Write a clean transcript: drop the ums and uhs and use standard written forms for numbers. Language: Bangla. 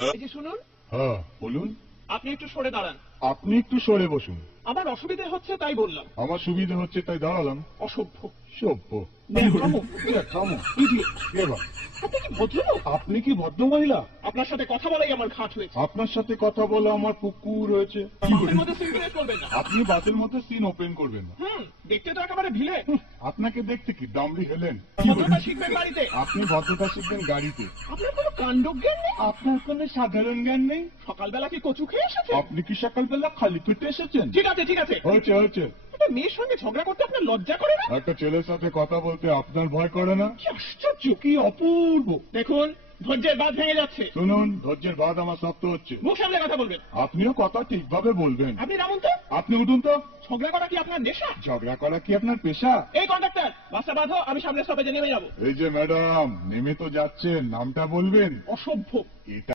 এই যে শুনুন, হ্যাঁ বলুন। আপনি একটু সরে দাঁড়ান। আপনি একটু সরে বসুন। আমার অসুবিধে হচ্ছে তাই বললাম। আমার সুবিধা হচ্ছে তাই দাঁড়ালাম। অসভ্য, সভ্য। ন্যাকামো, থামো। ইডিয়েট। এবার আপনি কি ভদ্রলোক? আপনি কি ভদ্র মহিলা? আপনার সাথে কথা বলাই আমার ঘাট হয়েছে। আপনার সাথে কথা বলে আমার পুকুর হয়েছে। বাপের মধ্যে সিনক্রেট করবেন না। আপনি বাসের মধ্যে সিন ওপেন করবেন না। দেখতে তো একেবারে ভিলে। আপনাকে দেখতে কি দামড়ি হেলেন? ভদ্রতা শিখবেন বাড়িতে। আপনি ভদ্রতা শিখবেন গাড়িতে। আপনার কোনো কাণ্ডজ্ঞান নেই। আপনার কোনো সাধারণ জ্ঞান নেই। সকালবেলা কি কচু খেয়ে এসেছেন? আপনি কি সকালবেলা খালি পেটে এসেছেন? ঠিক আছে ঠিক আছে। হয়েছে হয়েছে। একটা মেয়ের সঙ্গে ঝগড়া করতে আপনার লজ্জা করে না? একটা ছেলের সাথে কথা বলতে আপনার ভয় করে না? কি আশ্চর্য, কি অপূর্ব। দেখুন ধৈর্যের বাঁধ ভেঙে যাচ্ছে। শুনুন, ধৈর্যের বাদ আমার শক্ত হচ্ছে। মুখ সামলে কথা বলবেন। আপনিও কথা ঠিকভাবে বলবেন। আপনি নামুন তো। আপনি উঠুন তো। ঝগড়া করা কি আপনার নেশা? ঝগড়া করা কি আপনার পেশা? এই কন্ডাক্টর, বাসটা বাঁধো, আমি সামনের স্টপেজে নেমে যাবো। এই যে ম্যাডাম, নেমে তো যাচ্ছেন, নামটা বলবেন। অসভ্য। এটা